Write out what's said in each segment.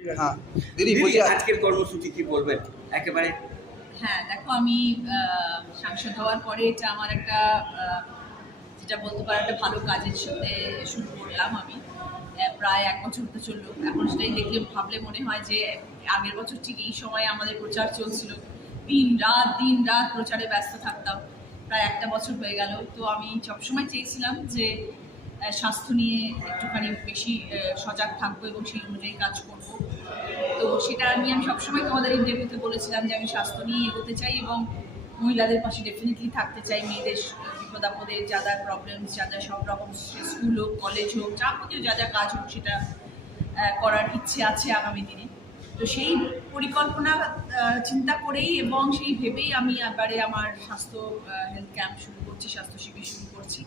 হ্যাঁ দিদি দিদি, বলছি আজকের কর্মসূচি কি বলবেন একেবারে? হ্যাঁ, দেখো আমি সাংসদ হওয়ার পরে এটা আমার একটা যেটা বলতে পারো একটা ভালো কাজের সাথে শুরু করলাম আমি। প্রায় 1 বছর হতে চললো। এখন সেটাই দেখলে ভাবলে মনে হয় যে আগের বছর ঠিক এই সময়ে আমাদের প্রচার চলছিল, দিন রাত প্রচারে ব্যস্ত থাকতাম। প্রায় 1টা বছর হয়ে গেল। তো আমি সবসময় চেয়েছিলাম যে স্বাস্থ্য নিয়ে একটুখানি বেশি সজাগ থাকবো এবং সেই অনুযায়ী কাজ করব। তো সেটা নিয়ে আমি সবসময় তোমাদের ইন্টারভিউতে বলেছিলাম যে আমি স্বাস্থ্য নিয়ে এগোতে চাই এবং মহিলাদের পাশে ডেফিনেটলি থাকতে চাই। মেয়েদের বিপদ আপদে যা যা প্রবলেমস, যা যা সব রকম স্কুল হোক, কলেজ হোক, যাবতীয় যা যা কাজ হোক সেটা করার ইচ্ছে আছে আগামী দিনে। তো সেই পরিকল্পনা চিন্তা করেই এবং সেই ভেবেই আমি এবারে আমার স্বাস্থ্য হেলথ ক্যাম্প শুরু করছি, স্বাস্থ্য শিবির শুরু করছি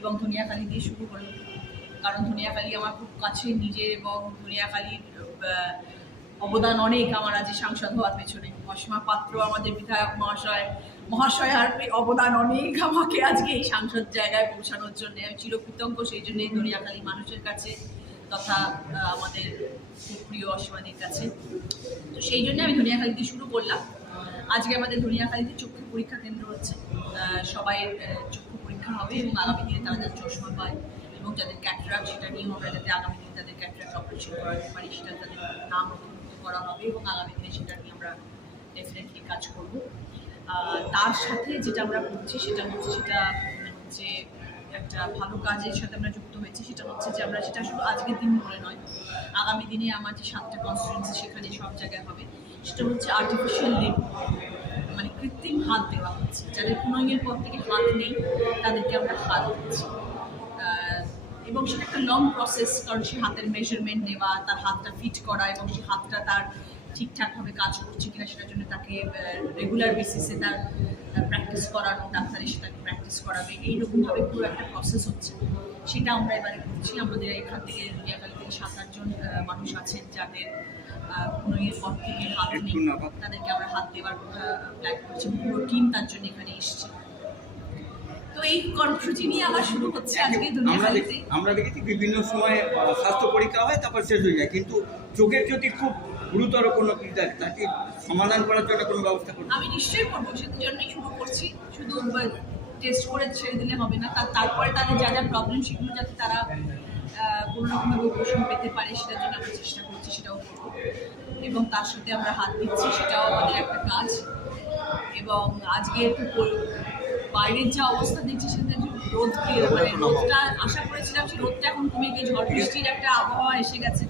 এবং ধনিয়াখালি দিয়ে শুরু করব। কারণ ধনিয়াখালি আমার খুব কাছে নিজের এবং ধনিয়াখালির অবদান অনেক আমার আজ সাংসদ হওয়ার পেছনে। অসীমা পাত্র আমাদের বিধায়ক মহাশয়ার অবদান অনেক আমাকে আজকে এই সাংসদ জায়গায় পৌঁছানোর জন্য। আমি চিরকৃতজ্ঞ সেই জন্যই ধনিয়াখালী মানুষের কাছে তথা আমাদের খুব প্রিয় অসীমাদির কাছে। তো সেই জন্য আমি ধনিয়াখালীতে শুরু করলাম। আজকে আমাদের ধনিয়াখালীতে চক্ষু পরীক্ষা কেন্দ্র হচ্ছে। সবাই চক্ষু পরীক্ষা হবে এবং আগামী দিনে তারা যাতে চশমা পায় এবং যাদের ক্যাটারাক্ট সেটা নিয়ে হবে, যাতে আগামী দিনে তাদের ক্যাটারাক্ট অপারেশন করাতে পারি সেটা তাদের নাম নথিভুক্ত করা হবে এবং আগামী দিনে সেটা নিয়ে আমরা ডেফিনেটলি কাজ করব। তার সাথে যেটা আমরা করছি সেটা হচ্ছে একটা ভালো কাজের সাথে আমরা যুক্ত হয়েছি। সেটা হচ্ছে যে আমরা সেটা শুধু আজকের দিন বলে নয়, আগামী দিনে আমার যে 7টা কনস্টিটিউয়েন্সি সেখানে সব জায়গায় হবে। সেটা হচ্ছে আর্টিফিশিয়াল লিম্ব, মানে কৃত্রিম হাত দেওয়া হচ্ছে। যাদের কুনইয়ের পর থেকে হাত নেই তাদেরকে আমরা হাত দিচ্ছি এবং সেটা একটা লং প্রসেস। কারণ সে হাতের মেজারমেন্ট নেওয়া, তার হাতটা ফিট করা এবং সেই হাতটা তার ঠিকঠাকভাবে কাজ করছে কিনা সেটার জন্য তাকে রেগুলার বেসিসে তার প্র্যাকটিস করানো, ডাক্তার এসে তাকে প্র্যাকটিস করাবে, এইরকমভাবে পুরো একটা প্রসেস হচ্ছে। সেটা আমরা এবারে করছি। আমাদের এখান থেকে ধনিয়াখালী থেকে 7-8 জন মানুষ আছেন যাদের কুনইয়ের পর থেকে হাত নেই, তাদেরকে আমরা হাত দেওয়ার প্ল্যান করছি। পুরো টিম তার জন্য এখানে এসছে। তো এই কর্মসূচি নিয়ে আবার শুরু হচ্ছে আজকে ধনিয়াখালীতে। আমরা দেখেছি বিভিন্ন সময়ে স্বাস্থ্য পরীক্ষা হয়, তারপর শেষ হয়ে যায়, কিন্তু চোখের যদি খুব গুরুতর কোনো চিন্তা তাকে সমাধান করার জন্য কোনো ব্যবস্থা করতে আমি নিশ্চয়ই করবো, সেটার জন্যই শুরু করছি। শুধু টেস্ট করে ছেড়ে দিলে হবে না, তারপরে তাদের যা যা প্রবলেম সেগুলো যাতে তারা কোনো রকমভাবে উপশম পেতে পারে সেটার জন্য আমরা চেষ্টা করছি, সেটাও করবো। এবং তার সাথে আমরা হাত দিচ্ছি, সেটাও আমাদের একটা কাজ। এবং আজকে একটু বাইরের যা অবস্থা দেখছি সেটা রোদকে, মানে রোদটা আশা করেছিলাম, সেই রোদটা এখন কমে গিয়ে ঝড় বৃষ্টির একটা আবহাওয়া এসে গেছে।